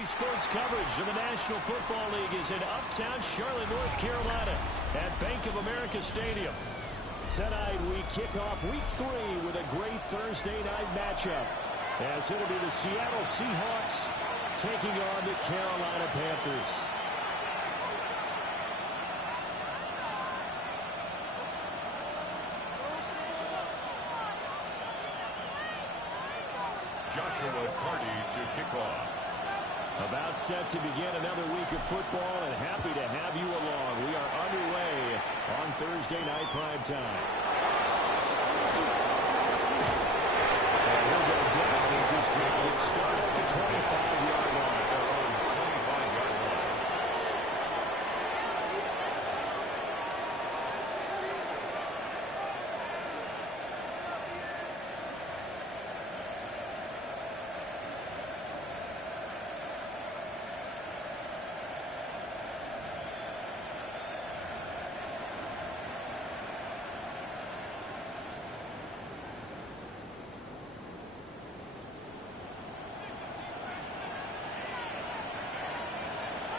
Today's sports coverage of the National Football League is in uptown Charlotte, North Carolina at Bank of America Stadium. Tonight we kick off week 3 with a great Thursday night matchup, as it'll be the Seattle Seahawks taking on the Carolina Panthers. Joshua Carty to kick off. About set to begin another week of football, and happy to have you along. We are underway on Thursday night prime time. And he'll go down as this drive starts at the 25-yard line.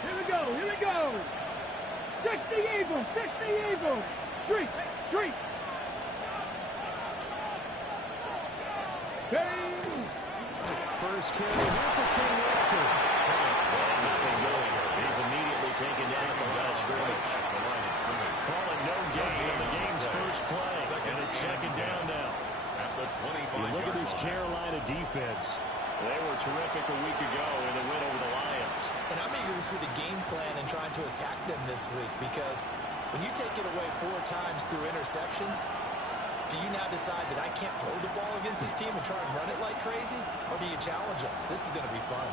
Here we go. 60 Eagles. Street. First carry here for King Walker. Nothing going. He's immediately taken down at the line of scrimmage. Calling no gain on the game's first play. And it's second down now. At the 25. You look at this Carolina defense. They were terrific a week ago in the win over the Lions. And I'm eager to see the game plan and trying to attack them this week, because when you take it away 4 times through interceptions, do you now decide that I can't throw the ball against this team and try and run it like crazy? Or do you challenge them? This is going to be fun.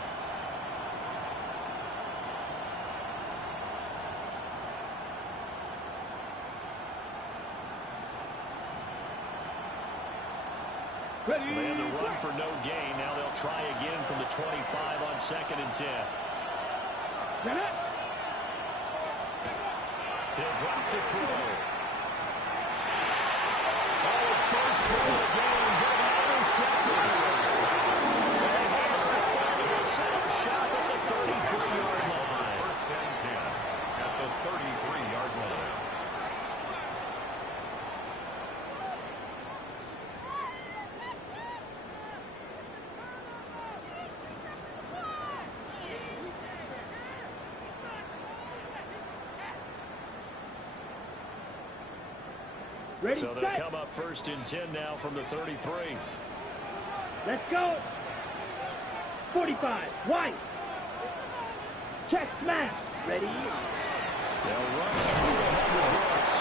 They had the run for no gain. Now they'll try again from the 25 on 2nd and 10. He'll drop to throw. His first throw of the game, but intercepted. They set up shop at the 33-yard line. First and 10 at the 33-yard line. Ready, So they'll come up 1st and 10 now from the 33. Let's go. 45. White. Check smash. Ready. They'll run through the 100 yards.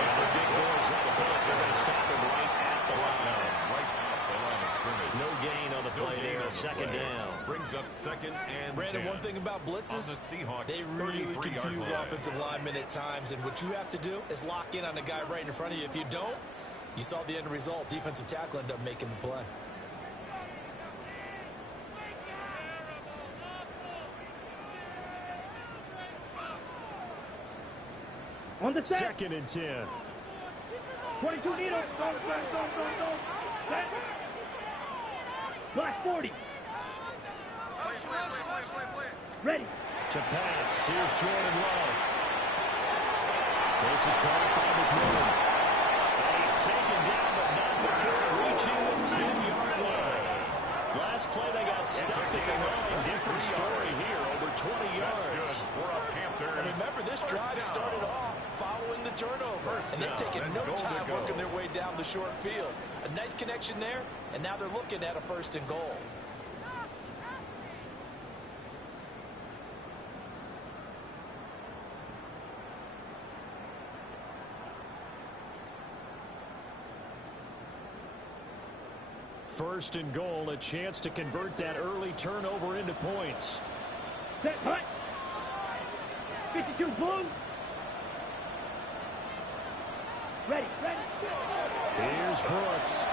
And the big boys up front, they're going to stop him right at the line. Right at the line of scrimmage. No gain on the play there. Second down. Brings up 2nd and Brandon, 10. one thing about blitzes, On the Seahawks, they really 33-yard confuse line. offensive linemen at times, and what you have to do is lock in on the guy right in front of you. If you don't, you saw the end result. Defensive tackle ended up making the play. On the set. 2nd and 10. 22 needle. Go. Set. Black 40. Ready. To pass. Here's Jordan Love. This is caught by McMillan. And he's taken down, but not before reaching the 10-yard line. Last play, they got stuck at the line. Different story here, over 20 yards. For a Panthers. And remember, this drive started off following the turnover, and they've taken no time working their way down the short field. A nice connection there, and now they're looking at a 1st and goal. First and goal, a chance to convert that early turnover into points. Set. Hut. 52 blue. Ready. Here's Brooks.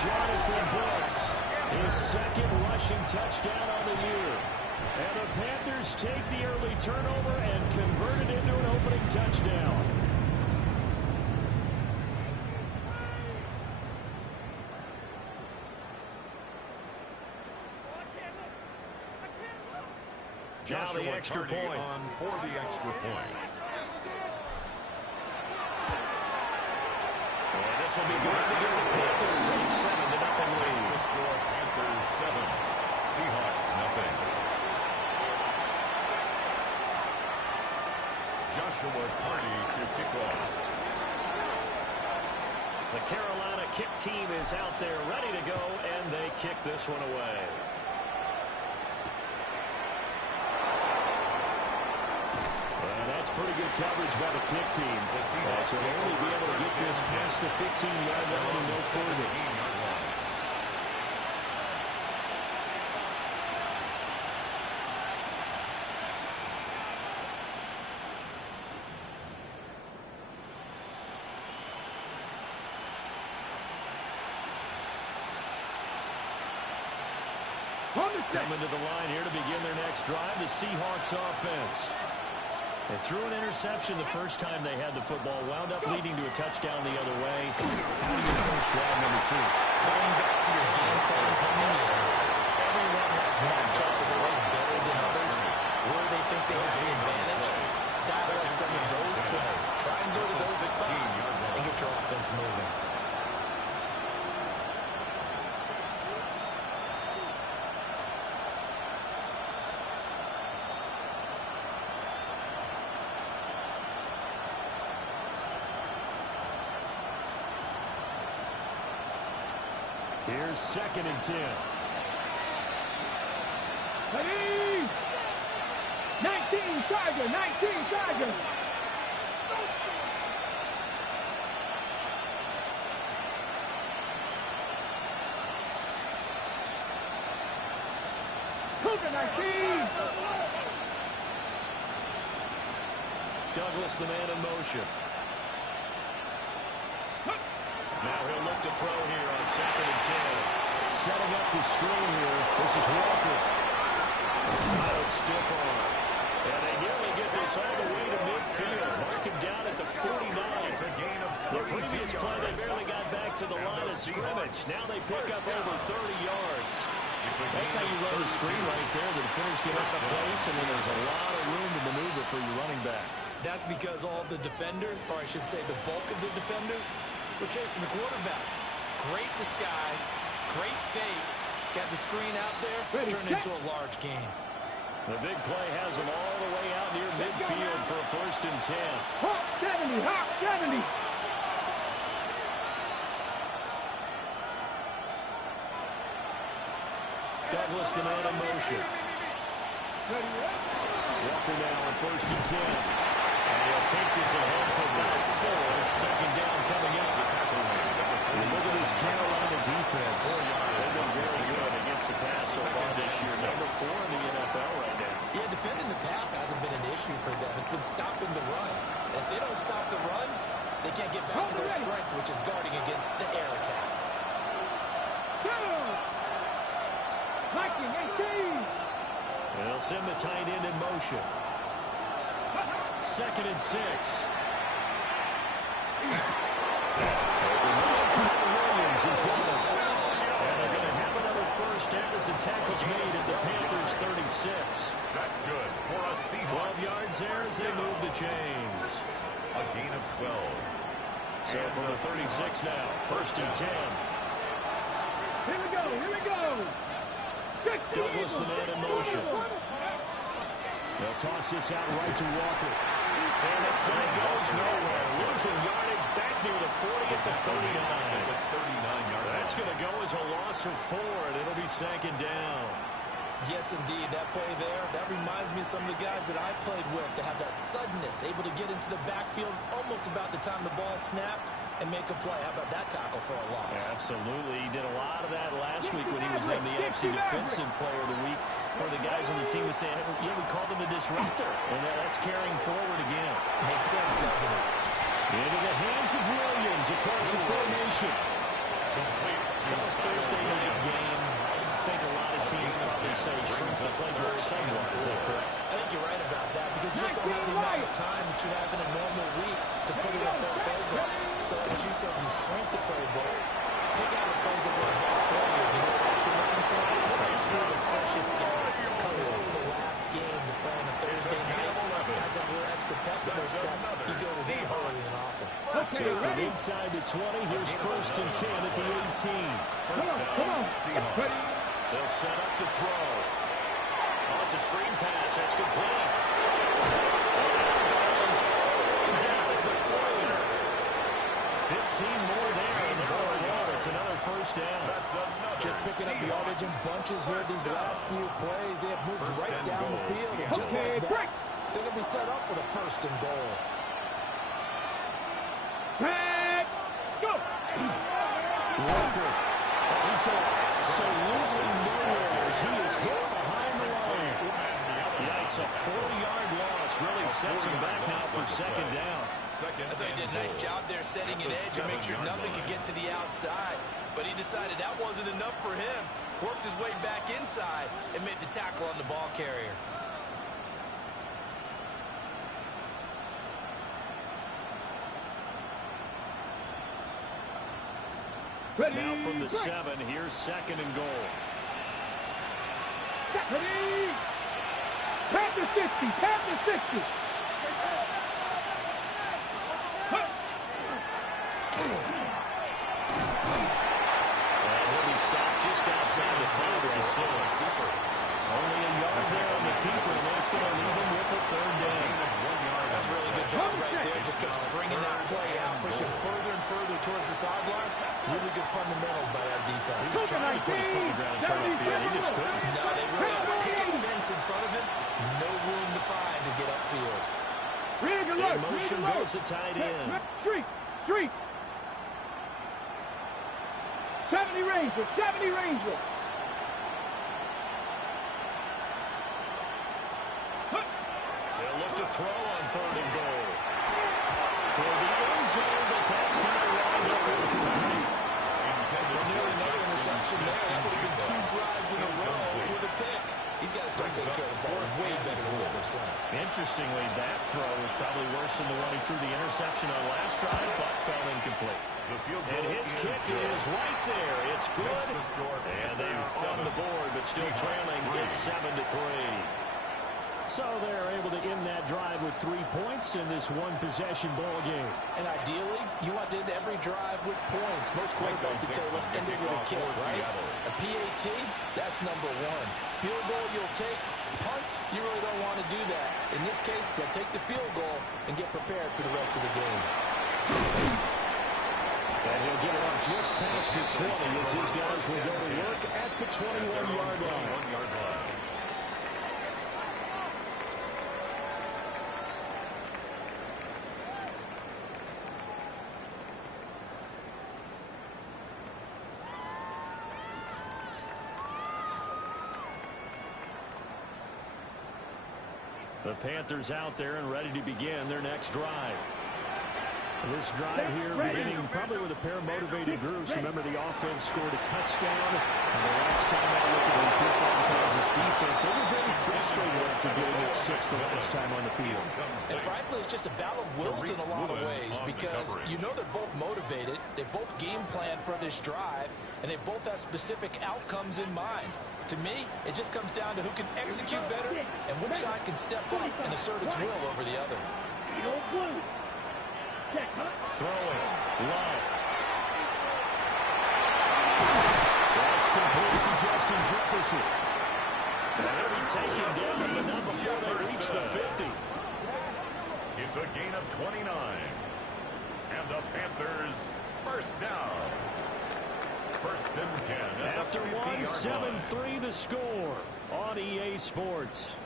Jonathan Brooks, his 2nd rushing touchdown on the year. And the Panthers take the early turnover and convert it into an opening touchdown. Now the extra point. On for the extra point. And this will be good to give the Panthers a 7-0 lead. The score, Panthers 7, Seahawks nothing. Joshua Party to kick off. The Carolina kick team is out there ready to go, and they kick this one away. And that's pretty good coverage by the kick team. The Seahawks will only be able to get this past the 15-yard line and no further. Coming to the line here to begin their next drive, the Seahawks offense. They threw an interception the first time they had the football, wound up leading to a touchdown the other way. How do you approach drive number 2? Going back to your game plan coming in, everyone has matchups that they like better than others, where they think they have an advantage. Dial up some of those plays. Try and go to those spots and get your offense moving. Here's 2nd and 10. Ready! 19 Tiger, 19 Tiger. Cougar 19. Douglas, the man in motion. Now he'll look to throw here on 2nd and 10. Setting up the screen here. This is Walker. A solid stiff arm. And they nearly get this all the way to midfield. Mark him down at the 49. It's a gain of The previous play, they barely got back to the line of scrimmage. Now they pick up over 30 yards. That's how you run a screen right there. The defenders get out of place, and then there's a lot of room to maneuver for your running back. That's because all the defenders, or I should say the bulk of the defenders, were chasing the quarterback. Great disguise, great fake. Got the screen out there, turned into a large game. The big play has them all the way out near midfield for a 1st and 10. Hawk 70, Hawk 70. Douglas, the man in motion. Walker now on 1st and 10. And he'll take this ahead for about 4. 2nd down coming up. And look at this Carolina defense. They've been very good against the pass so far this year. Number 4 in the NFL right now. Yeah, defending the pass hasn't been an issue for them. It's been stopping the run. And if they don't stop the run, they can't get back to their strength, which is guarding against the air attack. Viking 18. And they'll send the tight end in motion. 2nd and 6. Williams is gone. And they're going to have another 1st down as the tackle's made at the Panthers 36. That's good for a Seahawks. 12 yards there as they move the chains. A gain of 12. So from the 36 now, 1st and 10. Here we go, here we go. Douglas, the man in motion. They'll toss this out right to Walker. And the play goes nowhere. Losing yardage back near the 40 at the 39. That's going to go as a loss of 4, and it'll be 2nd down. Yes, indeed. That play there, that reminds me of some of the guys that I played with that have that suddenness, able to get into the backfield almost about the time the ball snapped and make a play. How about that tackle for a loss? Yeah, absolutely. He did a lot of that last week when he was named the NFC Defensive Player of the Week. One of the guys on the team was saying, yeah, we called him a disruptor. And that's carrying forward again. Makes sense, doesn't it? Into the hands of Williams across the formation. First Thursday night game. I think a lot of teams probably say shrink the playbook somewhat. Is that correct? I think you're right about that because you just don't have the amount of time that you have in a normal week to put in a full playbook. So as you said, you shrink the playbook, pick out the plays that work best for you. You know what else you're looking for? It's like who are the freshest guys coming off the last game to play inside the 20. Here's 1st and 10 at the 18. Come on. Seahawks. They'll set up to throw. Oh, it's a screen pass. That's complete. Down at the 3. 15 more there. It's another 1st down. Just picking up yardage in bunches here. These last few plays, they have moved right down the field. And just like that, they're going to be set up with a 1st and goal. Let's go. Walker. He's going absolutely nowhere as he is hit behind the line. Yeah, it's a 4-yard loss. Really sets him back now for 2nd down. I thought he did a nice job there setting an edge and make sure nothing could get to the outside. But he decided that wasn't enough for him. Worked his way back inside and made the tackle on the ball carrier. Ready. Now from the 7, here's 2nd and goal. Ready. Tap the 60. Tap the 60. He'll be stopped just outside the 5 of the 6. Only a yard there on the keeper, and that's going to leave him with a 3rd down. That's a really good job right there. Just kept stringing that play out, pushing further and further towards the sideline. Really good fundamentals by that defense. He was trying to put his foot on the ground and turn upfield. He just couldn't. No, they really had a picket fence in front of him. No room to find to get upfield. In motion goes the tight end. Street. 70 Ranger. 70 Ranger. They'll look to throw on 3rd and goal. Toward the end zone, but that's going to wind up incomplete. Nearly another interception there. That would have been 2 drives in a row with a pick. He's got to start taking care of the ball way better than what we're saying. Interestingly, that throw was probably worse than the one he threw the interception on last drive, but fell incomplete. And his kick is right there. It's good. And they're on the board, but still trailing. It's 7-3. So they're able to end that drive with 3 points in this one-possession ball game. And ideally, you want to end every drive with points. Most quarterbacks would tell you, let's end it with a kick, right? A PAT, that's number 1. Field goal you'll take. Punts, you really don't want to do that. In this case, they'll take the field goal and get prepared for the rest of the game. And he'll get it up just past the 20 as his guys will go to work at the 21-yard line. The Panthers out there and ready to begin their next drive. This drive here beginning probably with a pair of motivated groups. Remember, the offense scored a touchdown. And the last time I looked at the football Charles' defense, they were very frustrated after giving up 6 the last time on the field. And frankly, it's just a battle of wills in a lot of ways because you know they're both motivated. They both game plan for this drive, and they both have specific outcomes in mind. To me, it just comes down to who can execute better and which side can step up and assert its will over the other. Throwing. Love. That's complete to Justin Jefferson. And he'll be taken down, but not before they reach the 50. It's a gain of 29. And the Panthers, 1st down. 1st and 10. After 1, 7-3 the score on EA Sports.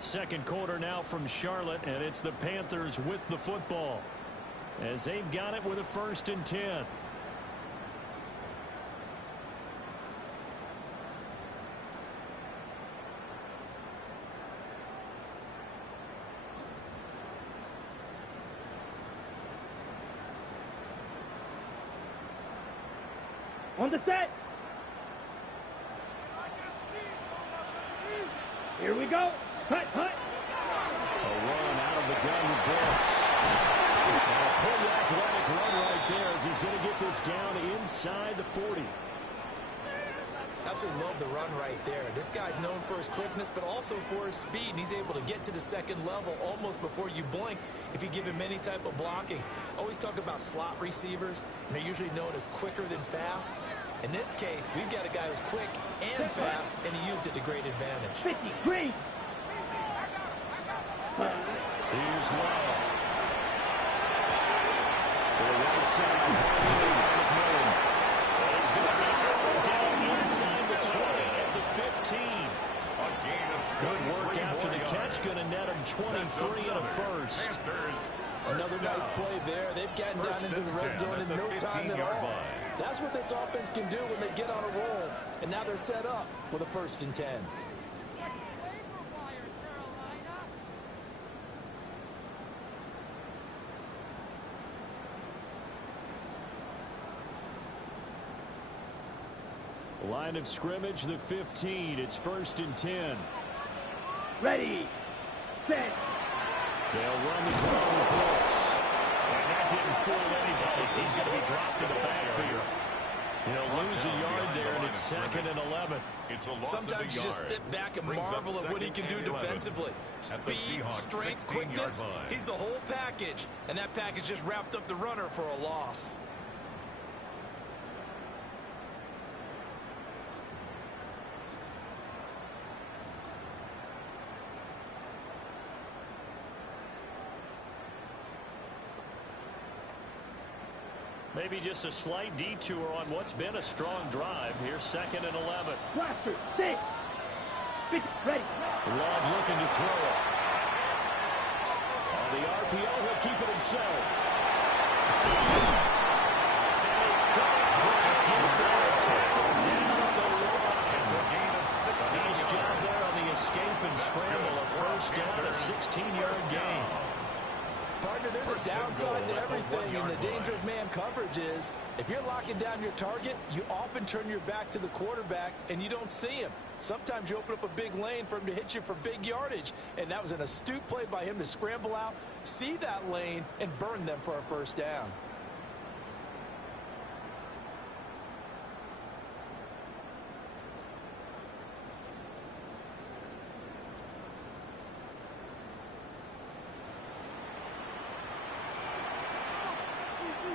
Second quarter now from Charlotte, and it's the Panthers with the football as they've got it with a 1st and 10. On the set. Here we go. Hut. A run out of the gun with Brooks. And a pretty athletic run right there as he's going to get this down inside the 40. Absolutely love the run right there. This guy's known for his quickness, but also for his speed, and he's able to get to the second level almost before you blink if you give him any type of blocking. Always talk about slot receivers, and they're usually known as quicker than fast. In this case, we've got a guy who's quick and fast, and he used it to great advantage. 50, green. Here's Love. To the right side, McMillan. He's going to be thrown down inside the 20 at the 15. Good work after the catch, going to net him 23 and a first. Another nice play there. They've gotten down into the red zone in no time at all. That's what this offense can do when they get on a roll. And now they're set up with a 1st and 10. Line of scrimmage, the 15. It's 1st and 10. Ready, set. They'll run the draw with Brooks. And that didn't fool anybody. He's going to be dropped in the backfield. Lose a yard there, and it's 2nd and 11. Sometimes you just sit back and marvel at what he can do defensively. Speed, strength, quickness. He's the whole package, and that package just wrapped up the runner for a loss. Maybe just a slight detour on what's been a strong drive. Here's 2nd and 11. Blaster, 6. Pitch, ready. Love looking to throw it. On the RPO, he'll keep it himself. Nice job there on the escape and scramble. A 1st down, a 16-yard gain. Partner, there's a downside to everything, and the danger of man coverage is if you're locking down your target, you often turn your back to the quarterback and you don't see him. Sometimes you open up a big lane for him to hit you for big yardage, and that was an astute play by him to scramble out, see that lane, and burn them for a 1st down.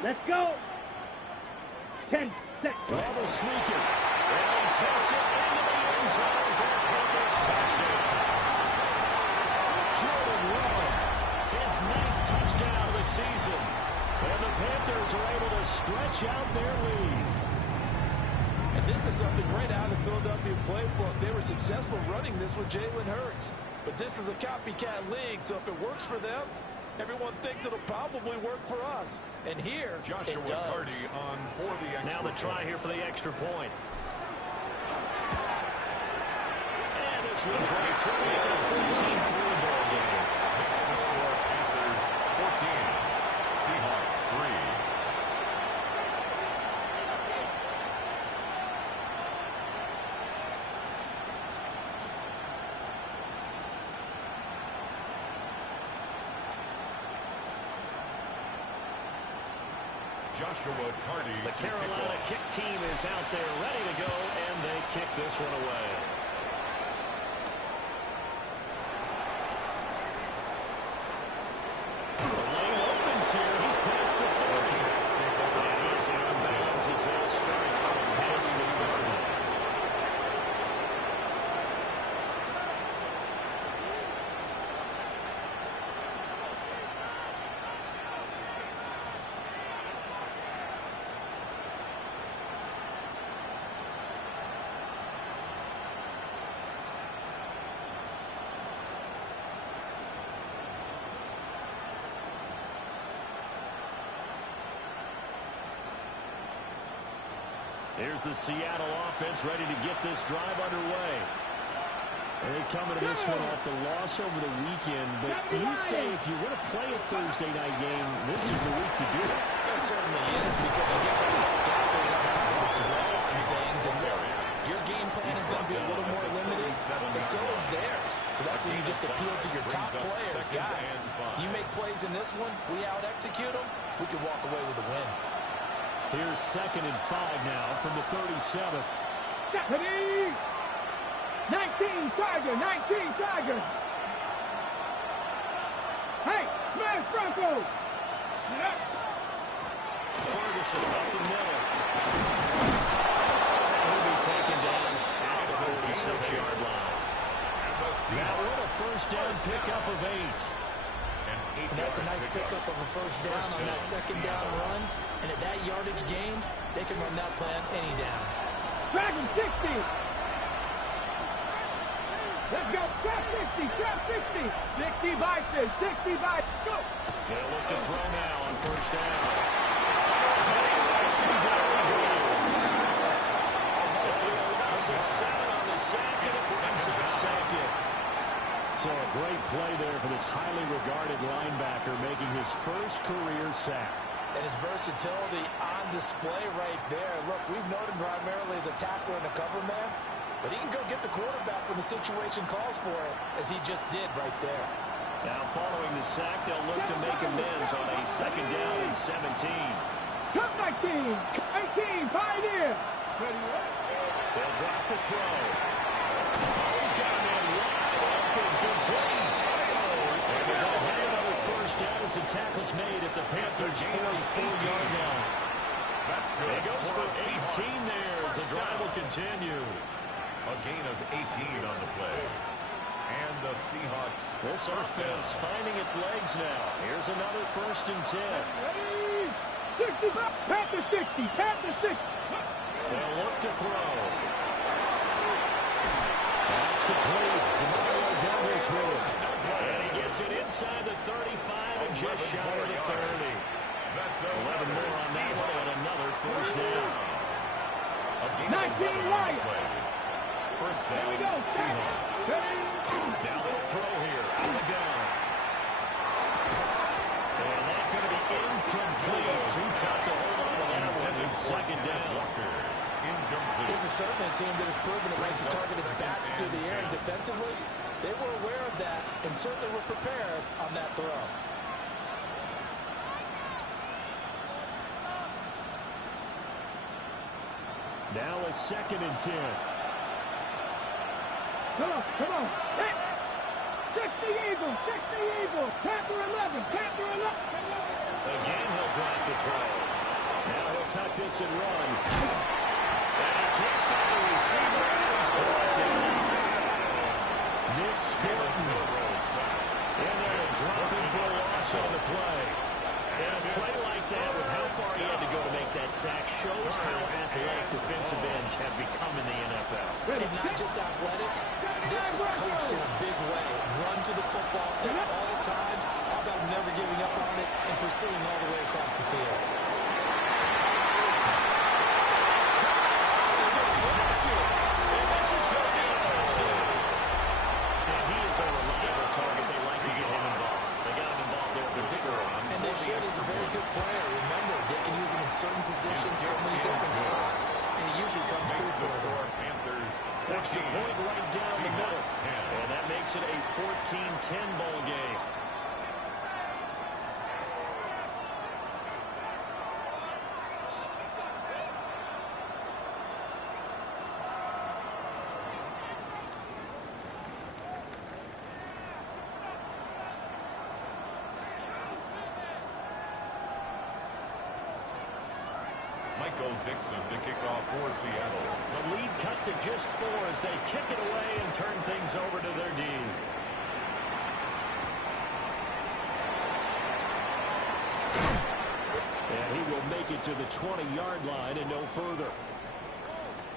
Let's go. 10 seconds. Ball sneaking. And takes it into the end zone for a Panthers touchdown. Jordan Love, his 9th touchdown of the season. And the Panthers are able to stretch out their lead. And this is something right out of the Philadelphia playbook. They were successful running this with Jalen Hurts. But this is a copycat league, so if it works for them, everyone thinks it'll probably work for us. And here, Joshua it does. Carty on for the extra Now the try here for the extra point. And this one's right through, making a 14-3 ball game. Makes the score Panthers 14, Seahawks 3. Joshua Carty. The Carolina kick team is out there ready to go, and they kick this one away. The lane opens here. He's past the 30. And he's out of bounds as they'll start past the 30. Here's the Seattle offense ready to get this drive underway. They come into this one off the loss over the weekend, but you say if you want to play a Thursday night game, this is the week to do it. It certainly is, because you get ready to get there on time to dwell some things, and your game plan is going to be a little more limited, but so is theirs. So that's when you just appeal to your top players. Guys, you make plays in this one, we out-execute them, we can walk away with a win. Here's 2nd and 5 now from the 37. Ready? 19 Tiger, 19 Tiger. Hey, smash Bronco. Ferguson up the middle. He'll be taken down at the 46-yard line. Now what a first down pickup of 8. And that's a nice pickup of a first down on that second down run. And at that yardage gained, they can run that plan any down. Dragon 60. Let's go. Trap 60. Trap 60. 60 Bison. 60 Bison. Go. They'll look to throw now on first down. So a great play there for this highly regarded linebacker making his first career sack. And his versatility on display right there. Look, we've known him primarily as a tackler and a cover man, but he can go get the quarterback when the situation calls for it, as he just did right there. Now following the sack, they'll look to make amends on a second down and 17. Cut 19. 18. Pioneer. They'll drop the throw. He's got a man wide open, complete. And they'll have another first down as the tackle's made at the Panthers' 44-yard line. That's good. It goes for 18 there as the drive will continue. A gain of 18 on the play. And the Seahawks. This offense finding its legs now. Here's another 1st and 10. Ready? 65. Panther 60. Panther 60. They'll look to throw. That's complete. DeMario Douglas with it. And he gets it inside the 35 and just shy of the 30. That's 11 more on that one and another first down. A gain 19 Lions. First down. Here we go. Seahawks. Now they'll throw here. Out of the gun. And that's going to be incomplete. Too tough to hold on to that one. It's second down. Incomplete. This is certainly a team that has proven it likes to target its backs through the air, and defensively, they were aware of that and certainly were prepared on that throw. Now a 2nd and 10. Come on. Come on. Hey. 60 Eagles. 60 Eagles. Panther 11. Panther 11. Again, he'll drop the throw. Now he'll tuck this and run. And he can't find a receiver. He's brought down. Nick Scotton. And they'll drop him for a loss on the play. And a play like that with how far he had to go to make that sack shows how athletic defensive ends have become in the NFL. And not just athletic, this is coached in a big way. Run to the football at all times. How about never giving up on it and pursuing all the way across the field? And this is going to be a touchdown. And he is a reliable target. They like to get him involved. They got him involved there for sure. And they should. He's a very good player. Remember, they can use him in certain positions, so many different spots, and he usually comes through for them. Panthers. Extra point right down the middle. Seahawks 10. And that makes it a 14-10 ball game. Michael Dixon to kick off for Seattle. The lead cut to just 4 as they kick it away and turn things over to their D. And he will make it to the 20-yard line and no further.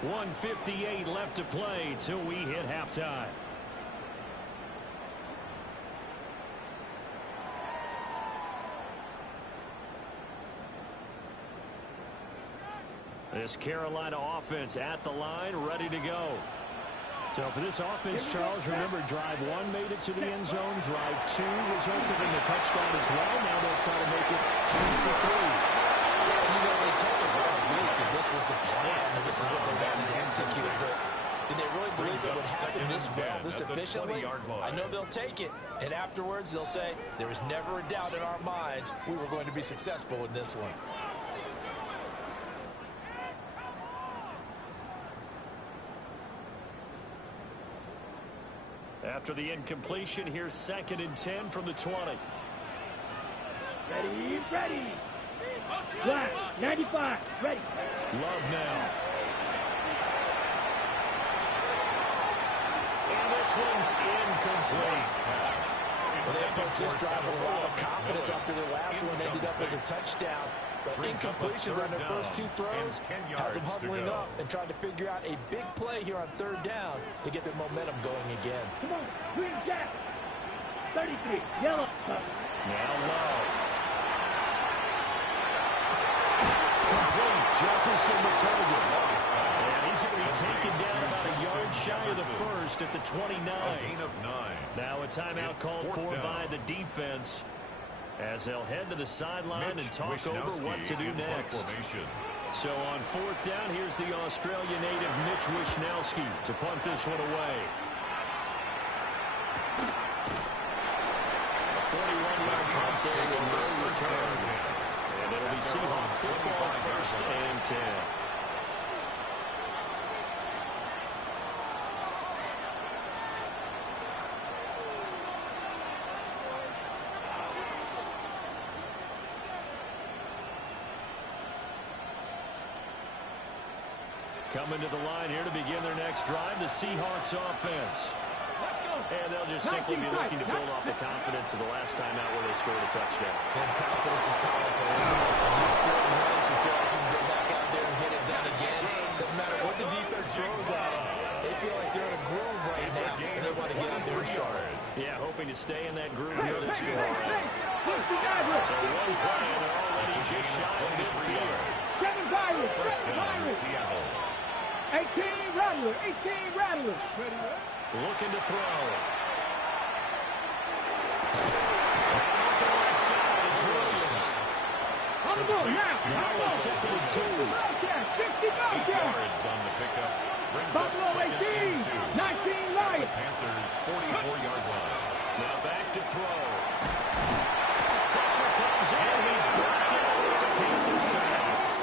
1:58 left to play till we hit halftime. This Carolina offense at the line, ready to go. So for this offense, Charles, remember, drive 1 made it to the end zone. Drive 2 resulted in the touchdown as well. Now they'll try to make it 3 for 3. You know, they told us all week that this was the plan, and this is what they wanted to execute. But did they really believe it would happen this well, this efficiently? I know they'll take it, and afterwards they'll say, there was never a doubt in our minds we were going to be successful in this one. After the incompletion, here's 2nd and 10 from the 20. Ready, ready. Flat, 95, ready. Love now. And this one's incomplete. Well, they approached this drive with a lot of confidence after their last one ended up as a touchdown. But incompletions on their first 2 throws has them huddling up and trying to figure out a big play here on 3rd down to get their momentum going again. Come on, green jack. 33, yellow. Now Love. Complete. Jefferson the target. And he's going to be taken down about a yard shy of the first at the 29. Gain of 9. Now a timeout called for by the defense as they'll head to the sideline and talk over what to do next. So on 4th down, here's the Australia native Mitch Wishnowsky to punt this one away. A 41-yard punt there with no return. And it'll be Seahawk football 1st and 10. Coming to the line here to begin their next drive, the Seahawks offense. And they'll just simply be looking to build off the confidence of the last time out where they scored a touchdown. And confidence is powerful, isn't it? When you score once, you feel like you can go back out there and get it done again. Doesn't matter what the defense throws at them. They feel like they're in a groove right now, and they want to get out there and sharp. Yeah, hoping to stay in that groove here this score. So one play, and they're already just shy of midfield. 7 Virus, 7 Virus. Seattle. 18 Rattler, 18 Rattler. Looking to throw. Off the right side, it's Williams. On the ball, now. Now a 2nd and 2. Bobcats, 50 8 Bobcats. yards on the pickup. Brings up Buffalo 2nd and 18, 2. 19 Lions. Panthers 44-yard line. Now back to throw. Pressure comes in. He's brought down. It's a Panther sack.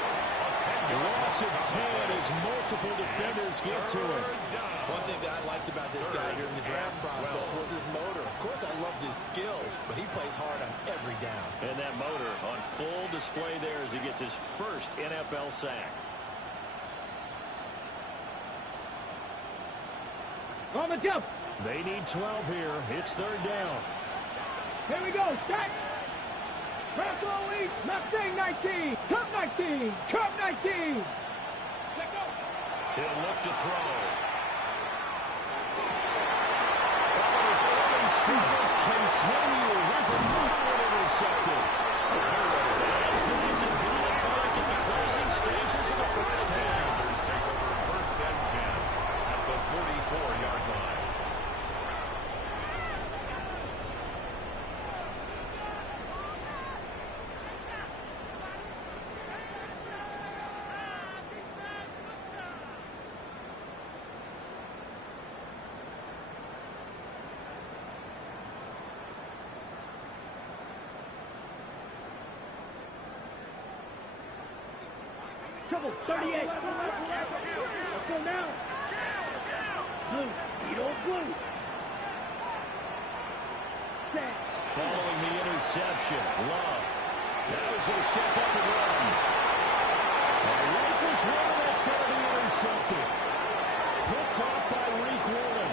Loss of 10 as multiple defenders get to him. One thing that I liked about this guy during the draft process was his motor. Of course, I loved his skills, but he plays hard on every down. And that motor on full display there as he gets his first NFL sack. On the jump. They need 12 here. It's 3rd down. Here we go, stack. Bronco Elite, Mustang 19, Cup 19, Cup 19. Let go. He'll look to throw. Oh, his early struggles continue. Here's another one intercepted. These guys have got it back at the closing stages of the first half. Take over 1st and 10 at the 44-yard line. Trouble, 38. Let's go now. Blue, Vito Blue. Set. Following the interception, Love. Now he's going to step up and run. And rifles one, that's going to be intercepted. Picked off by Reek Woolen.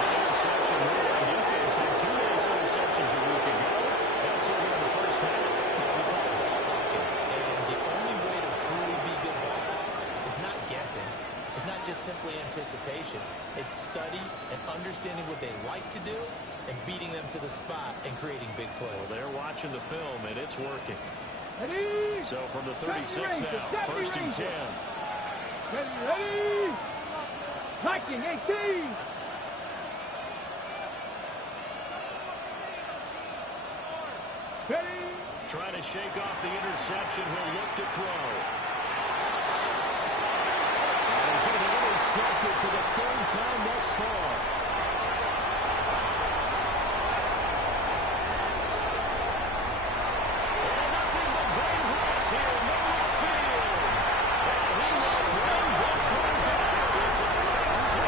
Interception here on defense. Had 2 nice interceptions a week ago. That's here in the first half. We call it ball hawking. And the only way to truly be good ball hawks is not guessing. It's not just simply anticipation. It's study and understanding what they like to do and beating them to the spot and creating big plays. Well, they're watching the film, and it's working. Ready? So from the 36 now, 1st and 10. Ready, ready. Viking 18. Ready. Trying to shake off the interception. He'll look to throw. And he's going to be intercepted for the 3rd time thus far. And nothing but green grass here in middle of the field. And he will bring this one back. It's a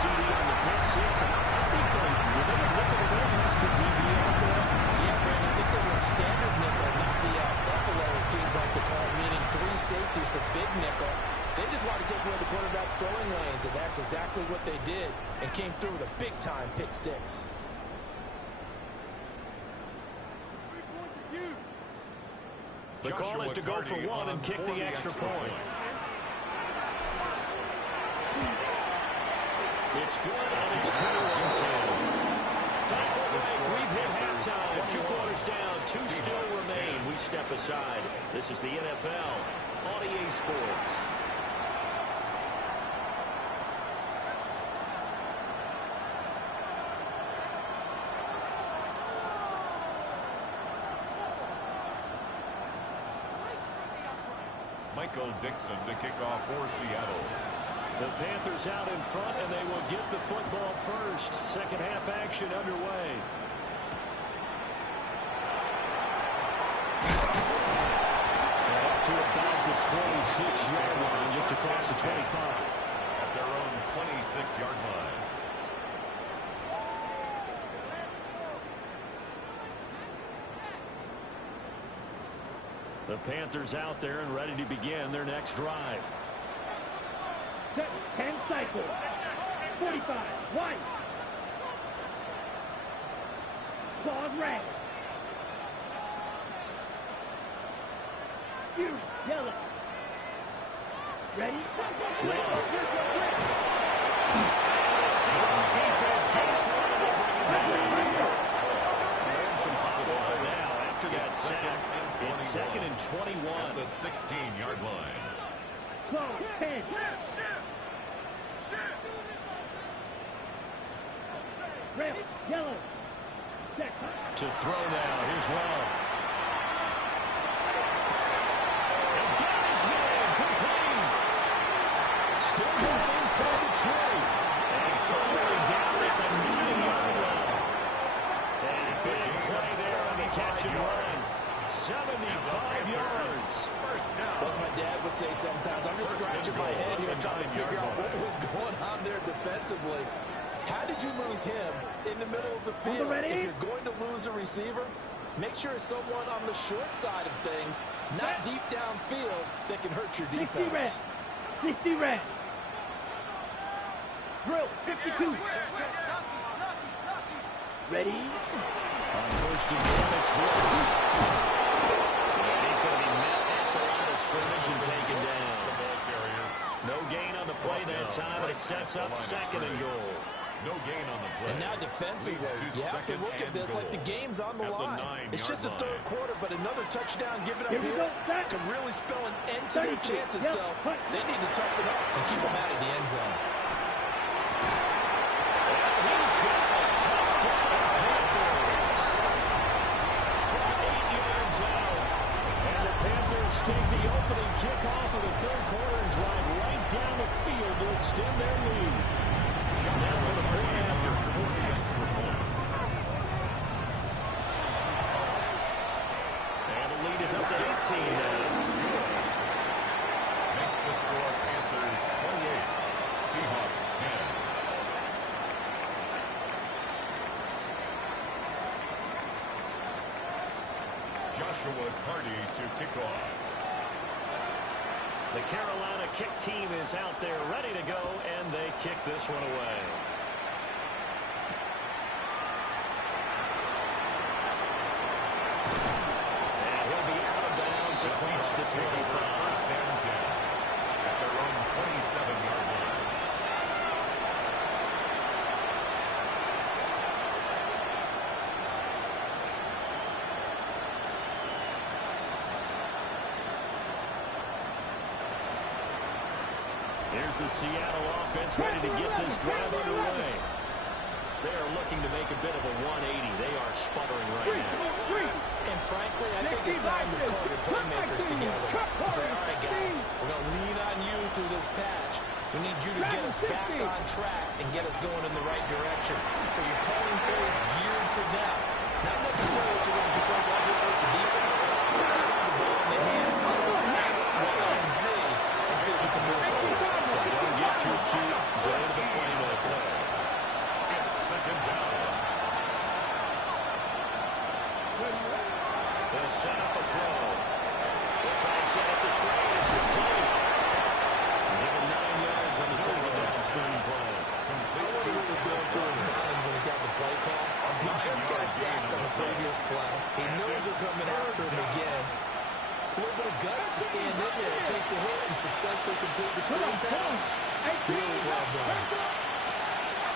CD on the pick six, and I think they were looking at an extra DB out there. Yeah, Brandon, I think they went standard nickel, not the buffalo, as teams like to call it, meaning 3 safeties for big nickel. They just want to take away the quarterback's throwing lanes, and that's exactly what they did, and came through with a big-time pick six. The call is to go for one and kick the extra point. It's good, and it's 21-10. Time for a break. We've hit halftime. 2 quarters down, 2 still remain. We step aside. This is the NFL on EA Sports. Michael Dixon to kick off for Seattle. The Panthers out in front, and they will get the football first. Second half action underway. Up to about the 26-yard line, just across the 25. At their own 26-yard line. The Panthers out there and ready to begin their next drive. 10 cycles. 45. 1. Pause red. You. Yellow. Ready? Defense gets one and they bring it back. And some possible now after that sack. It's 2nd and 21. At the 16-yard line. Close. 10. Red. Yellow. Set. To throw now. Here's Love. And got his man. Complete. Still going inside the 20. And finally down at the 9-yard line. And a big play there on the catch and run. 75 yards. First down. Like my dad would say sometimes, I'm just scratching my head here trying to figure out what was going on there defensively. How did you lose him in the middle of the field? If you're going to lose a receiver, make sure it's someone on the short side of things, not deep downfield, that can hurt your defense. 60 red. Drill. 52. Ready? On first and 10, it's Brooks. And he's going to be met at the line of scrimmage and taken down. No gain on the play that time, and it sets up 2nd and goal. No gain on the play. And now defensively, you have to look at this like the game's on the line. It's just the 3rd quarter, but another touchdown given up here can really spell an end to their chances. So they need to toughen up and keep them out of the end zone. He's got a touchdown, Panthers. From 8 yards out. And the Panthers take the opening kickoff of the 3rd quarter and drive right down the field to extend their lead. Now for the point after. And the lead is up to 18 now. Makes the score Panthers 28, Seahawks 10. Joshua Carty to kick off. The Carolina kick team is out there ready to go, and they kick this one away. And he'll be out of bounds across the 25. First and 10 at their own 27-yard line. Here's the Seattle offense ready to get this drive underway. They are looking to make a bit of a 180. They are sputtering right now. And frankly, I think it's time to call your playmakers together and say, all right, guys, we're going to lean on you through this patch. We need you to get us back on track and get us going in the right direction. So you're calling plays geared to them. Not necessarily what you're going to coach. Oh, this hurts the defense. We're going to the ball in the hands of X, Y, and Z and see if we can move forward. So don't get too cute. Go to the play. just got sacked on the previous play. He knows they're coming after him again. A little bit of guts to stand in there and take the hit and successfully complete the screen pass. Really well done.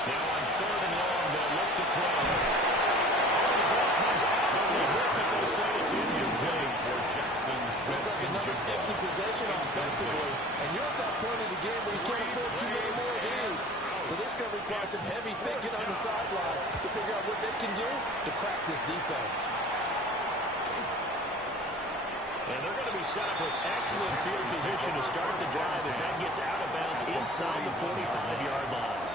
Now on 3rd and long, they'll look to throw. The ball comes out. But they'll say it's incomplete. That's like another empty possession offensively. And you're at that point of the game where you can't afford too many more of these. So this is going to require some heavy thinking on the sideline to figure out what they can do to crack this defense. And they're going to be set up with excellent field position to start the drive as that gets out of bounds inside the 45-yard line.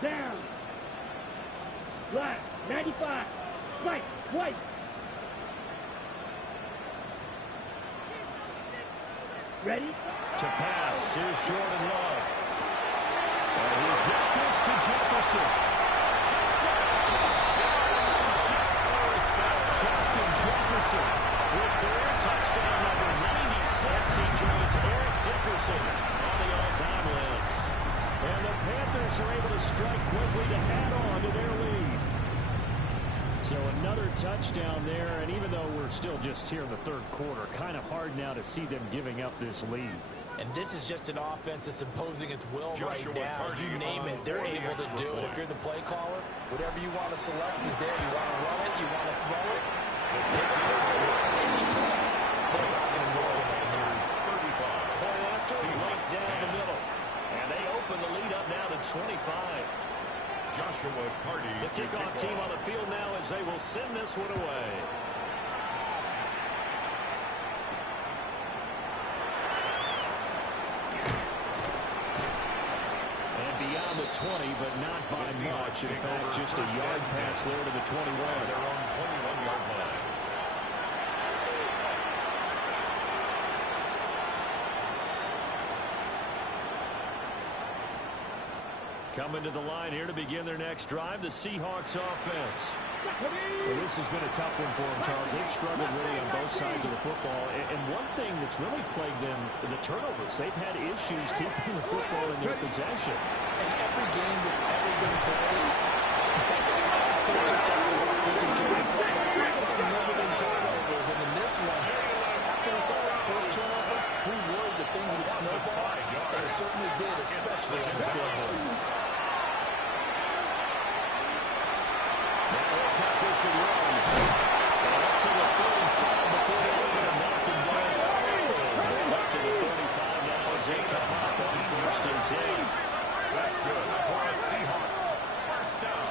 Down. Black. 95. White. White. Ready? To pass. Here's Jordan Love. And he's got this to Jefferson. Justin Jefferson with career touchdown number 96. He joins Eric Dickerson on the all-time list. And the Panthers are able to strike quickly to add on to their lead. So another touchdown there, and even though we're still just here in the 3rd quarter, kind of hard now to see them giving up this lead. And this is just an offense that's imposing its will right now. You name it, they're able to do it. If you're the play caller, whatever you want to select is there. You want to run it, you want to throw it. They're not going to roll it. Point after, right down the middle. And they open the lead up now to 25. Joshua Party. The kickoff team on the field now as they will send this one away. And beyond the 20, but not by much. In fact, just a yard pass there to the 21. Their own 21-yard line. Coming to the line here to begin their next drive, the Seahawks offense. Well, this has been a tough one for them, Charles. They've struggled really on both sides of the football. And one thing that's really plagued them, the turnovers. They've had issues keeping the football in their possession. And every game that's ever been played, they're just taking care of the football. Limiting turnovers. And in this one, after we saw that first turnover, we worried that things would snowball. And it certainly did, especially on the scoreboard. Take this and run. And up to the 35 before they were going to knock them down. Up to the 35 now as they come up on 1st and 10. That's good for the Seahawks. First down.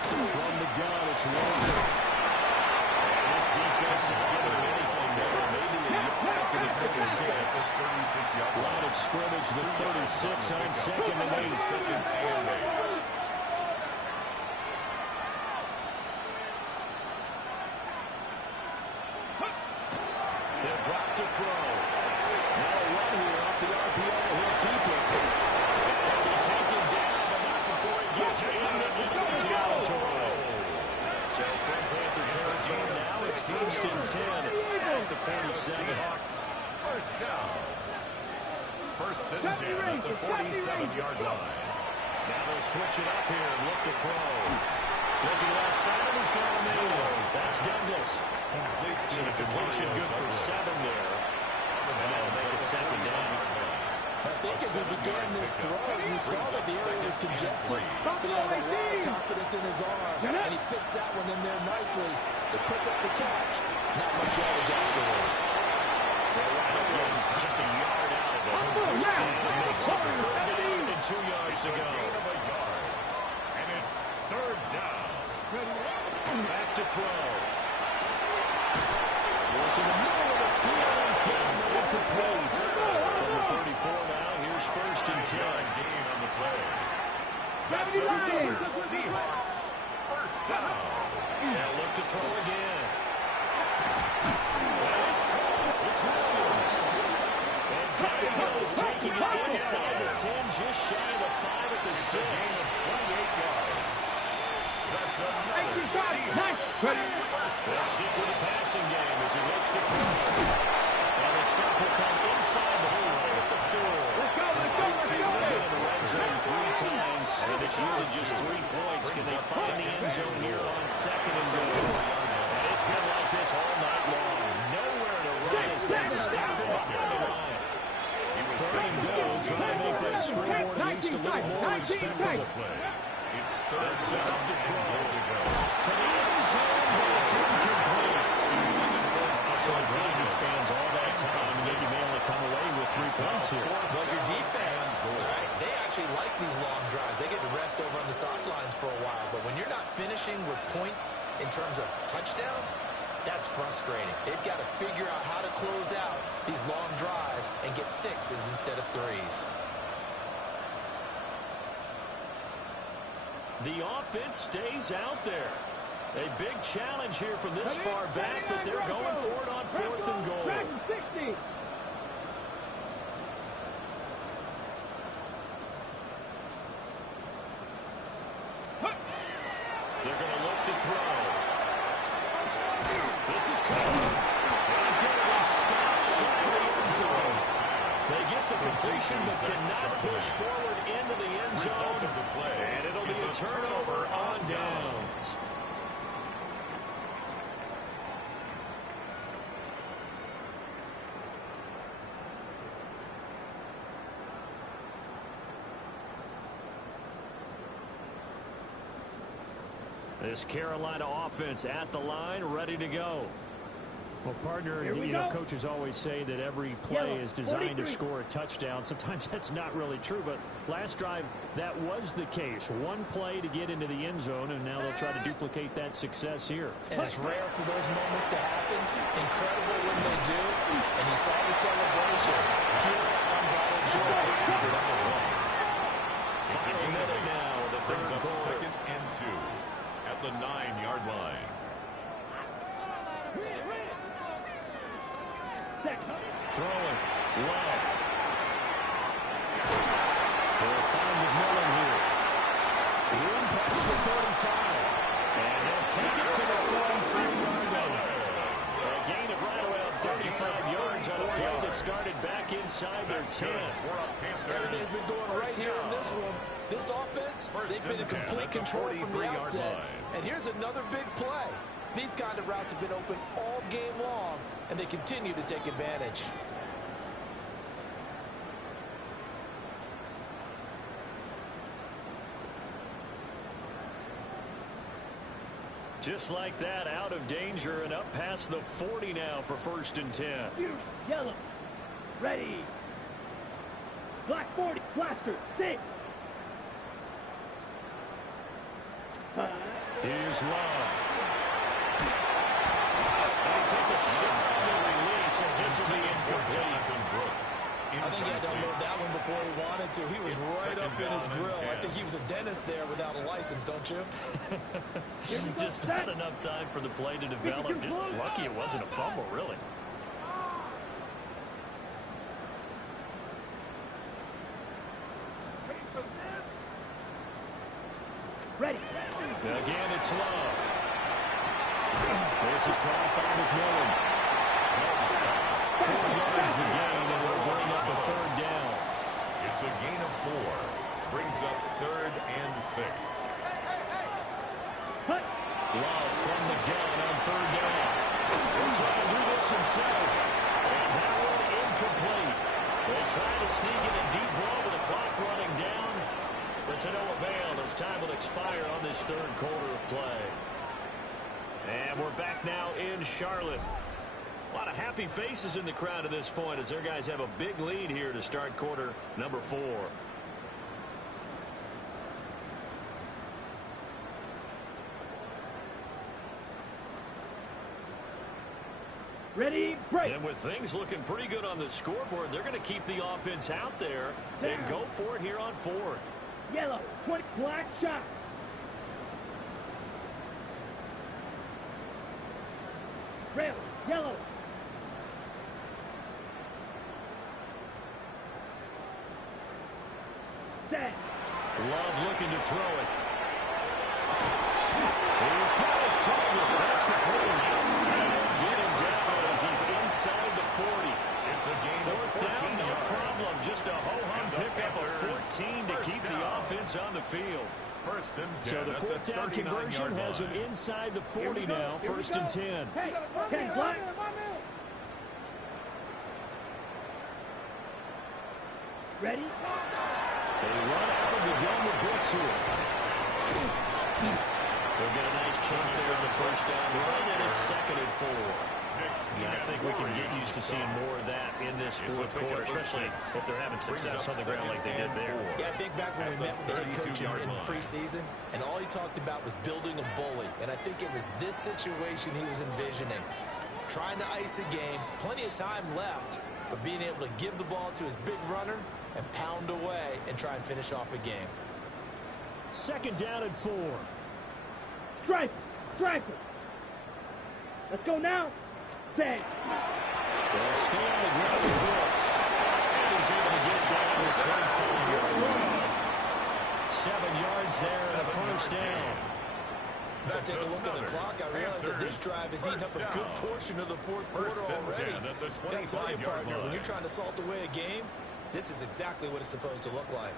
From the gun, it's Rosen. And this defense not giving them anything there. Maybe a yard after the 36. Line of scrimmage, the 36 on 2nd and 8. Drop to throw. Now a run here off the RPO. He'll keep it. And he'll be taken down, but not before he gets into enemy territory. So from Panther territory, now it's 1st and 10 at the 47. First down. 1st and 10 at the 47-yard line. Now they'll switch it up here and look to throw. Looking left side, and he's got a middle. That's Douglas. So the completion good for 7 there. And that'll make it 2nd down. I think as he began this throw, you saw that the area was congested, but he has a lot of confidence in his arm, and he fits that one in there nicely. To pick up the catch, not much yardage afterwards. Just a yard out of it. And it makes it 3rd down and 2 yards to go. And it's 3rd down. Back to throw. Working the middle of the field. He's got it incomplete. From the 34 now, here's 1st and 10. Gain on the play. That's the Seahawks. First down. They'll look to throw again. Well, it's caught. It's Williams. And down he goes, taking it inside the 10, just shy of the 5 at the 6. They'll stick with the passing game as he looks to throw. And the stop will come inside the 4. Let's go. In the red zone 3 times, and it's yielded just 3 points. Can they find the end zone here on 2nd and goal? And it's been like this all night long. Nowhere to run as they stop him behind the line. 3rd and goal, trying to make that scoreboard at least a little more respectable. They'll set up to throw. To the end zone, but it's incomplete. So a drive that spans all that time, and yet you may only come away with 3 points here. Well, your defense, right, they actually like these long drives. They get to rest over on the sidelines for a while. But when you're not finishing with points in terms of touchdowns, that's frustrating. They've got to figure out how to close out these long drives and get 6s instead of 3s. The offense stays out there. A big challenge here from this far back, but they're going for it on 4th and goal. They're going to look to throw. This is covered. He's going to be stopped shy of the end zone. They get the completion, but cannot push forward into the end zone. And it'll be a turnover on downs. This Carolina offense at the line, ready to go. Well, partner, coaches always say that every play is designed to score a touchdown. Sometimes that's not really true, but last drive, that was the case. One play to get into the end zone, and now they'll try to duplicate that success here. And it's rare for those moments to happen. Incredible when they do. And you saw the celebration. Pure, unbridled joy. Final minute now, the third quarter. 2nd and 2 at the 9-yard line. Throwing. Love. They'll find McMillan here. Room past the 35. And they'll take it to the 43-yard line. A gain of right around 35 yards on a play that started back inside their 10. Everything's been going right here in this one. This offense, they've been in complete control from the outset. And here's another big play. These kind of routes have been open all game long, and they continue to take advantage. Just like that, out of danger and up past the 40 now for 1st and 10. Yellow. Ready. Black 40. Blaster. 6. Here's Love. And he takes a shot on the release, and this will be incomplete. I think he had to unload that one before he wanted to. He was right up in his grill. I think he was a dentist there without a license, don't you? Just not enough time for the play to develop. Just lucky it wasn't a fumble, really. Ready. Again, it's Love. This is caught by McMillan. 4 yards the gain, and will bring up a 3rd down. It's a gain of 4. Brings up 3rd and 6. Love from the gun on 3rd down. He'll try to do this himself. And that one incomplete. They try to sneak in a deep ball with the clock running down. But to no avail as time will expire on this 3rd quarter of play. And we're back now in Charlotte. A lot of happy faces in the crowd at this point as their guys have a big lead here to start quarter number 4. Ready, break. And with things looking pretty good on the scoreboard, they're going to keep the offense out there and go for it here on 4th. Yellow, 20, black shot. Red, yellow. Set. Love looking to throw it. target. That's complete. Get him down as he's inside the 40. It's a gain of 14 down, no yards. problem. Just a ho-hum pickup of 14 to keep the offense on the field. First and 10 So the at fourth down 39-yard conversion has him line. inside the 40 now. First and 10. Hey, Black. Ready? They run out of the gun with blitz here. They'll get a nice chunk there on the first down run, and it's second and 4. Yeah, I think we can get used to seeing more of that in this fourth quarter, especially if they're having success on the ground like they did there. Yeah, I think back when we met with the head coach in preseason, and all he talked about was building a bully. And I think it was this situation he was envisioning. Trying to ice a game, plenty of time left, but being able to give the ball to his big runner and pound away and try and finish off a game. Second down and 4. Stripe. Let's go now. Set. They'll stay on the ground with blitz. And he's able to get down to 25-yard line. 7 yards there and a first down. If I take a look at the clock, I realize that this drive has eaten up a good portion of the fourth quarter already. Gotta tell you, partner, when you're trying to salt away a game, this is exactly what it's supposed to look like.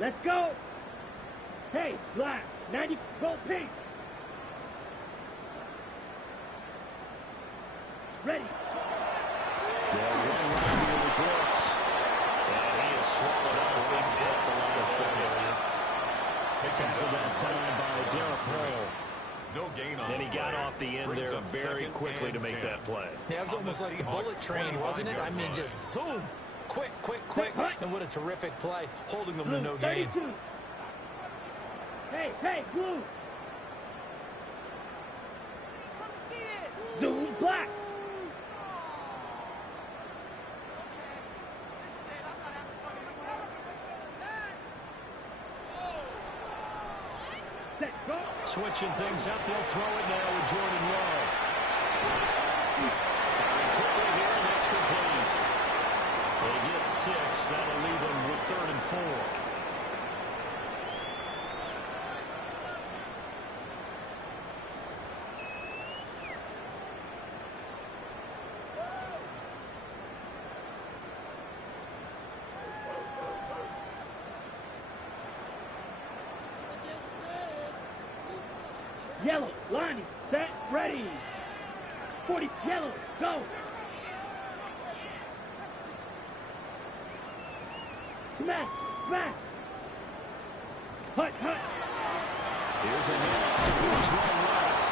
Let's go. Hey, Black. 90, go pink. Ready. They'll run right here with blitz. And he is swallowed up right at the line of scrimmage. Tackled that time by Derek Hall. No gain on. Then he got off the end there very quickly to make that play. Yeah, it was almost like the bullet train, wasn't it? I mean, just zoom. Quick. And what a terrific play, holding them to no gain. 32. Hey, blue. Zoom, Black. Set, go. Switching things up, they'll throw it now with Jordan Love. Quickly here, and that's complete. They get 6. That'll leave them with 3rd and 4. Yellow, lining, set, ready. 40, yellow, go. Smash. Hut. Here's a handoff to Boone's one left.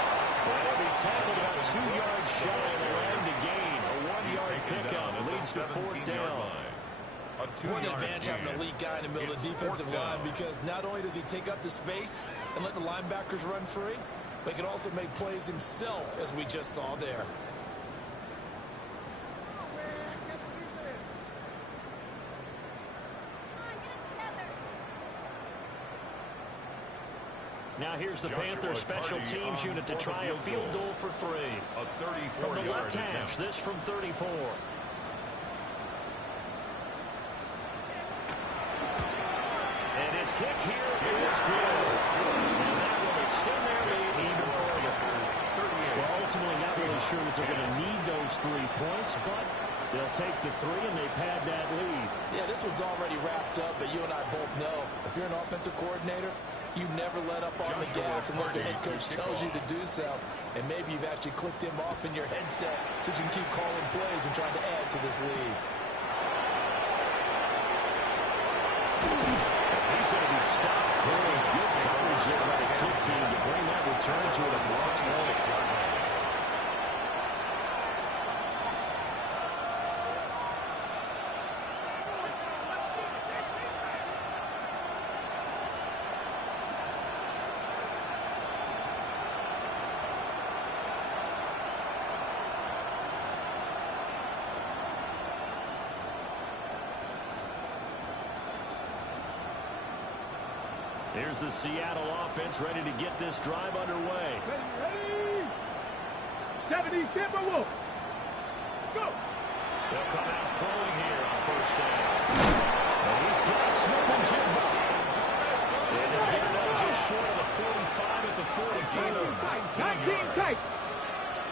But he'll be tackled about 2 yards shy of the line to gain. A 1-yard pickup leads to 4th down. One advantage having a elite guy in the middle of the defensive line, because not only does he take up the space and let the linebackers run free, but he can also make plays himself, as we just saw there. Now here's the Panthers special teams unit to try a field goal for 3. From the left hash, this from 34. And his kick here is good. And that will extend their lead even further. Well, ultimately not really sure that they're going to need those 3 points, but they'll take the 3 and they pad that lead. Yeah, this one's already wrapped up, but you and I both know if you're an offensive coordinator, you never let up on the gas unless the head coach tells you to do so. And maybe you've actually clicked him off in your headset so you can keep calling plays and trying to add to this lead. He's going to be stopped. Good coverage there by the kick team to bring that return to a blocked play. Here's the Seattle offense ready to get this drive underway. Ready. 70 Timberwolves. Let's go. They'll come out throwing here on first down. And he's got Smith and Jigba. And he's getting up just short of the 45 at the 44. 19 tights.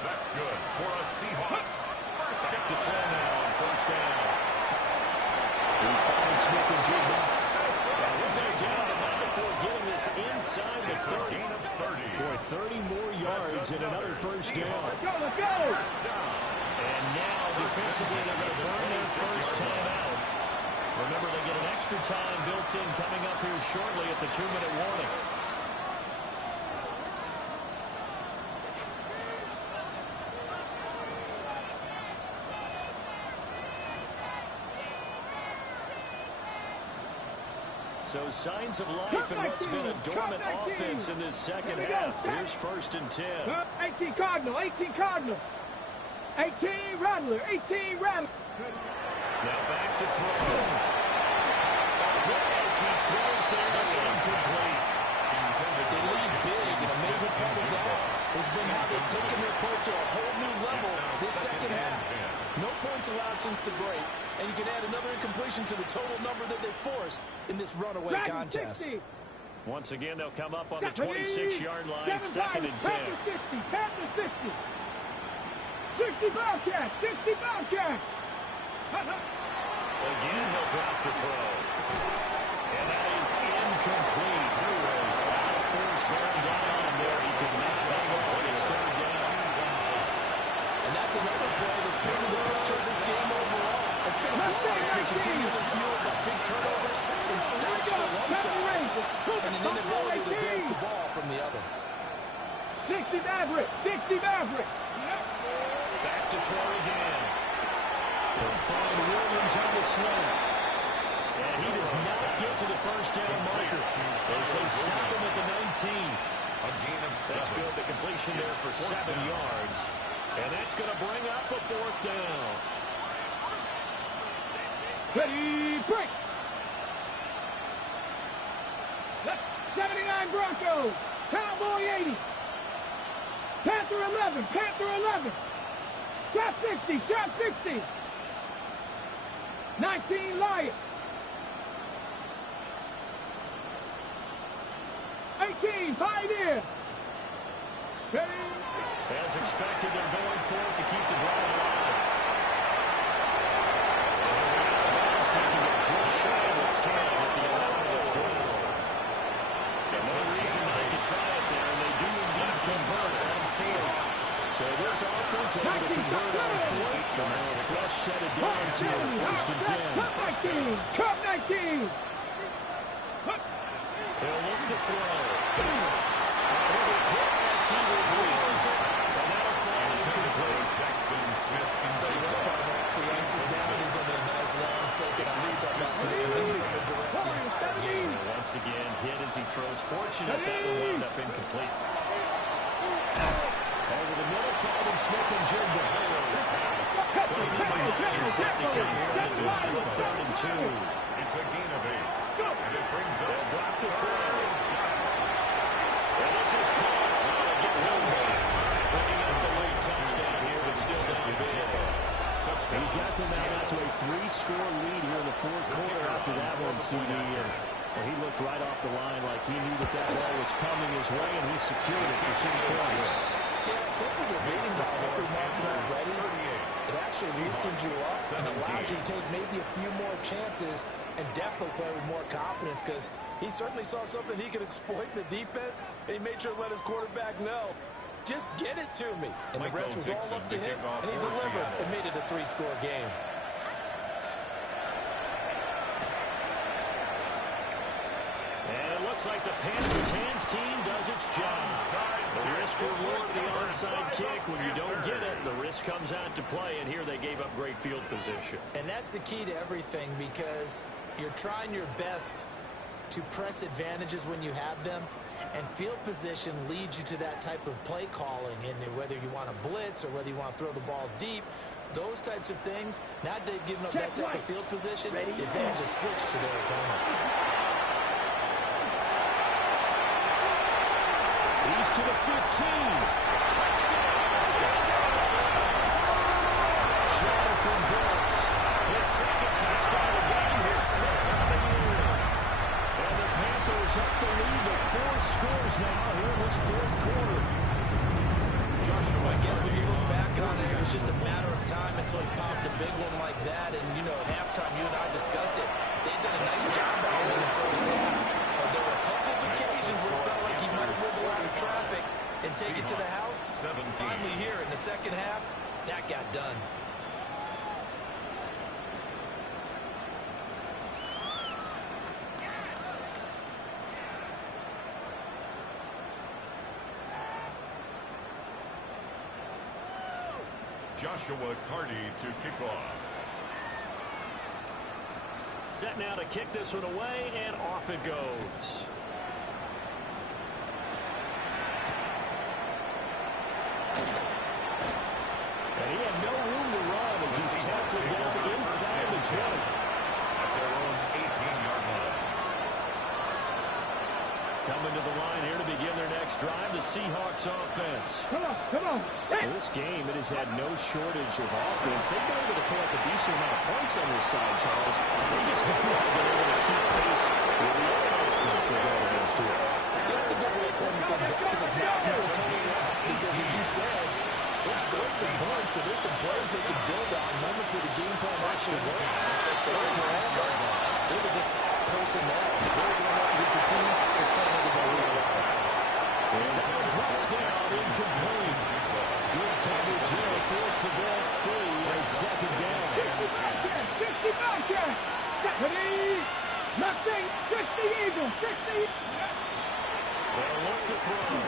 That's good for a Seahawks. First Back to down. throw now on first down. He finds Smith and Jigba. And they're down the line before getting this inside the 30. Gain of 30. Boy, 30 more yards and another first down. Let's go, let's go. First down. And now, defensively, they're going to burn their first time out. Remember, they get an extra time built in coming up here shortly at the 2-minute warning. So signs of life in what's been a dormant offense in this second half. Here's first and 10. 18 Cardinal, 18 Cardinal. 18 Rattler, 18 Rattler. Now back to throw. As he throws there, incomplete. They lead big, and a major part of that has been how they've taken their play to a whole new level this second half. No points allowed since the break, and you can add another incompletion to the total number that they forced in this runaway contest. 60. Once again, they'll come up on the 26-yard line, second and 10. Panthers 50. 60 Bobcats, 60 Bobcats. Again, he'll drop the throw. And that is incomplete. Force bearing down on him there. He could not hang on. It's third down. And that's another play that's painted the picture of this game overall. It's been a blowout that's been continually fueled by big turnovers and stops on one side and an inability to advance the ball from the other. 60 Mavericks, 60 Mavericks. Back to throw again. To find Williams on the slant. And he does not get to the first down marker as they stop him at the 19. A gain of 7. That's good. The completion there for 7 yards. And that's going to bring up a fourth down. Ready, break. 79 Broncos. Cowboy 80. Panther 11, Panther 11. Shot 60, shot 60. 19 Lions. 18 Pioneer. Ready. As expected, they're going for it to keep the drive alive. He's taking it just shy of the 10 at the 11 of the 12. And no reason not to try it there, and they do indeed convert on fourth. So this offense able to convert on fourth, and now a fresh set of downs here at first and 10. Cup 19, Cup 19. They'll look to throw. He releases it, and that'll fall incomplete. Jackson Smith and Tell you what, partner, if the ice is down, he's going to be a nice long soaking on the top of the He's been able to rest the entire game. And once again, hit as he throws. Fortunate that will wind up incomplete. Over the middle, finding Smith and Jigba. Set to come here to third and 2. It's a gain of 8. And it brings up. They'll drop the throw. And this is caught. Bringing up the late touchdown here, but still down big. He's got them out to a 3-score lead here in the fourth quarter after that one, CD. And he looked right off the line like he knew that ball was coming his way, and he secured it for 6 points. Yeah, I think when you're leading by a healthy margin already, it actually loosens you up and allows you to take maybe a few more chances and definitely play with more confidence, because he certainly saw something he could exploit in the defense, and he made sure to let his quarterback know, just get it to me. And the rest was all up to him, and he delivered and made it a 3-score game. And it looks like the Panthers hands team does its job. The risk reward of the onside kick. When you don't get it, the risk comes out to play, and here they gave up great field position. And that's the key to everything, because you're trying your best to press advantages when you have them, and field position leads you to that type of play calling, and whether you want to blitz or whether you want to throw the ball deep, those types of things. Now that they've given up that type of field position, the advantage is switched to their opponent. He's to the 15. Touchdown. Jonathan Brooks. His second touchdown of the game, his fifth of the year. And the Panthers up the lead to 4 scores now here in this fourth quarter. I guess when you look back on it, it was just a matter of time until he popped a big one like that. And, you know, at halftime, you and I discussed it. They'd done a nice job of him in the first half. But there were a couple of occasions where it felt like he might have wiggled out of traffic and take it to the house. Finally here in the second half, that got done. Joshua Carty to kick off. Set now to kick this one away, and off it goes. And he had no room to run as he's tackled down inside the 20. At their own 18-yard line. Coming to the line here to begin their next drive, the Seahawks offense. Come on, come on. In this game, it has had no shortage of offense. They've been able to put up a decent amount of points on this side, Charles. They just haven't been able to keep pace with the other offense they're going against here. Yeah, that's a good way of putting things up because now it's not a total loss because, as you said, there's scored some points, so there's some plays they can build on, moments where the game plan actually worked. But overall, they were just personnel. They're going up against a team that's playing under their league. And that one drops down incomplete. Good coverage here, forced the ball free on second down. 55 catch. Ready. Nothing. 60 Eagles. 60. They'll look to throw.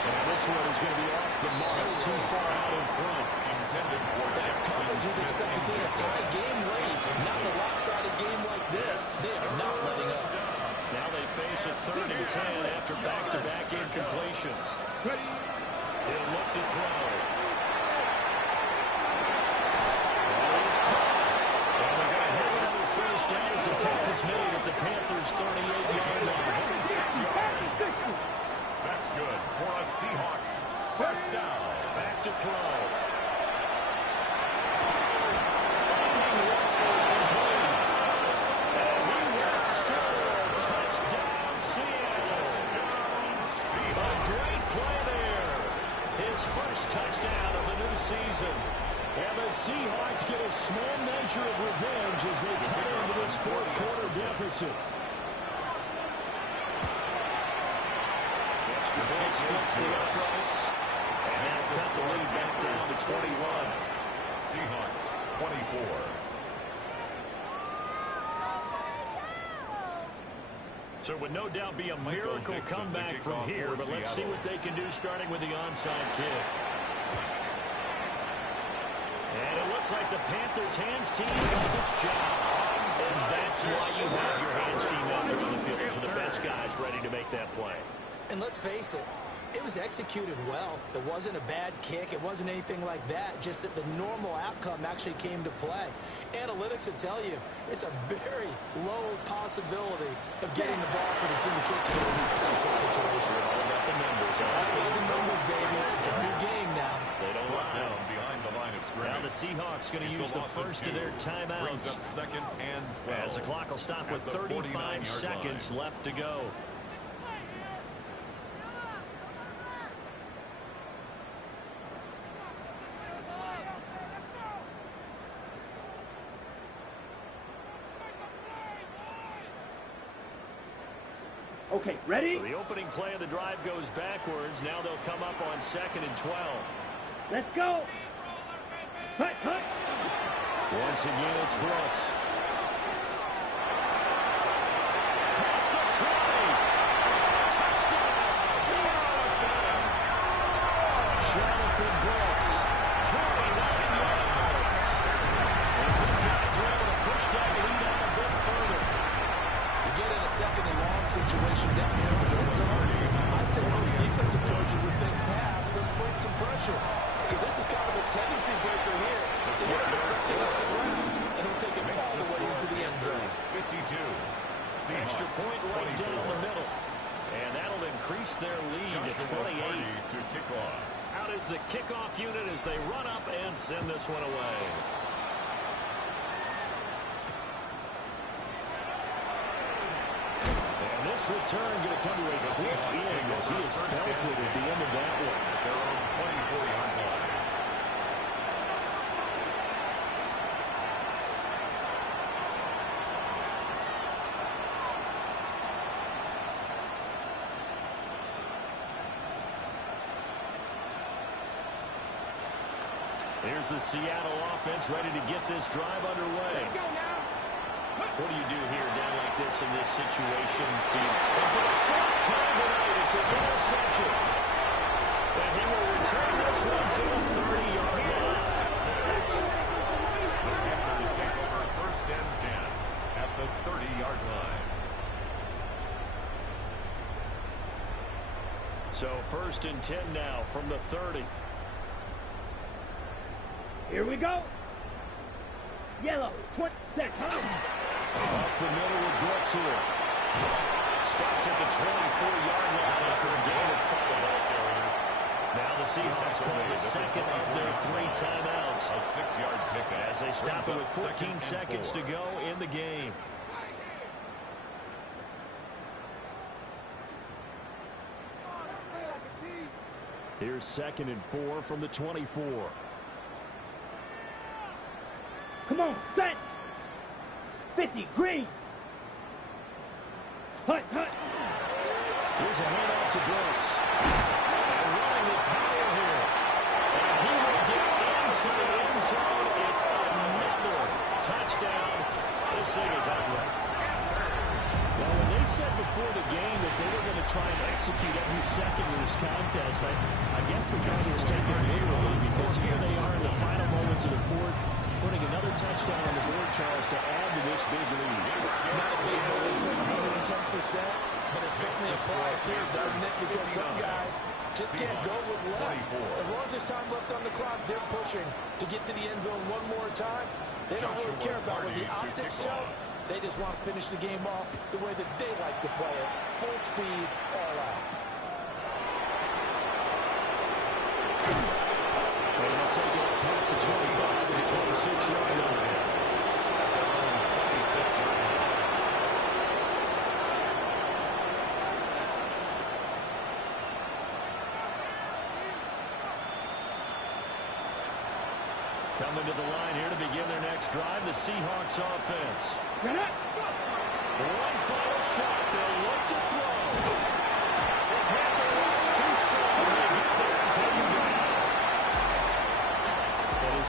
And this one is going to be off the mark, too far out in front. Intended for That's coverage you'd expect to see in a tie game late. Not in a lopsided game like this. They are not letting up. Now they face a 3rd and 10 after back-to-back incompletions. He'll look to throw. Ball is caught. And they're going to have another first down as the tackle's made at the Panthers' 38-yard line. That's good for a Seahawks. First down. Back to throw. First touchdown of the new season. And the Seahawks get a small measure of revenge as they cut into this fourth quarter deficit. Extra point splits the uprights. And has cut the lead back down to 21. Seahawks 24. So it would no doubt be a miracle comeback from here, but let's see what they can do starting with the onside kick. And it looks like the Panthers' hands team does its job. And that's why you have your hands team out there on the field. Those are the best guys ready to make that play. And let's face it, it was executed well. It wasn't a bad kick. It wasn't anything like that. Just that the normal outcome actually came to play. Analytics will tell you it's a very low possibility of getting the ball for the team to kick in a onside kick situation. All about the numbers. All about the numbers, baby. It's a new game now. They don't lie. Behind the line of scrimmage. Now the Seahawks going to use the first of their timeouts. Second and 12. As the clock will stop with 35 seconds left to go. Okay, ready? So the opening play of the drive goes backwards. Now they'll come up on 2nd and 12. Let's go. Hut, hut. Once again, it's Brooks. Across the 20. Touchdown. Jonathan Brooks. 49 yards. As his guys are able to push that lead out a bit further. You get in a 2nd and long situation down here in the red zone. I'd say most defensive coaches would think pass. Let's bring some pressure. So this is kind of a tendency breaker here. You got to put something on the ground, and he'll take it all the way into the end zone. 52. Extra point right down the middle. And that'll increase their lead to 28. To kick off. Out is the kickoff unit as they run up and send this one away. And this return going to come to a quick end as he is belted at the end of that one. At their own 24-yard line. Here's the Seattle offense ready to get this drive underway. What do you do here down like this in this situation? And for the fourth time tonight, it's an interception. And he will return this one to the 30-yard line. The Panthers take over 1st and 10 at the 30-yard line. So 1st and 10 now from the 30. Here we go. Yellow, 20 seconds. Up the middle with Brooks here. Stopped at the 24-yard line after a gain of 5. Now the Seahawks call the second of their 3 timeouts. A 6-yard pickup. As they stop it with 14 seconds to go in the game. Here's 2nd and 4 from the 24. Come on, set. 50, green. Hut. Here's a handoff to Brooks. And running with power here. And he will get into the end zone. It's another touchdown. This thing is ugly. Well, when they said before the game that they were going to try and execute every second of this contest, I guess the guy was taking it literally because here they are in the final moments of the fourth, putting another touchdown on the board, Charles, to add to this big lead. Not a big lead, 110%, but it certainly applies here, doesn't it? Because some guys just can't go with less. As long as there's time left on the clock, they're pushing to get to the end zone one more time. They don't really care about what the optics show. They just want to finish the game off the way that they like to play it. Full speed, all out. And they'll take it past the 25 to the 26-yard line. Coming to the line here to begin their next drive, the Seahawks offense. Get up. One final shot.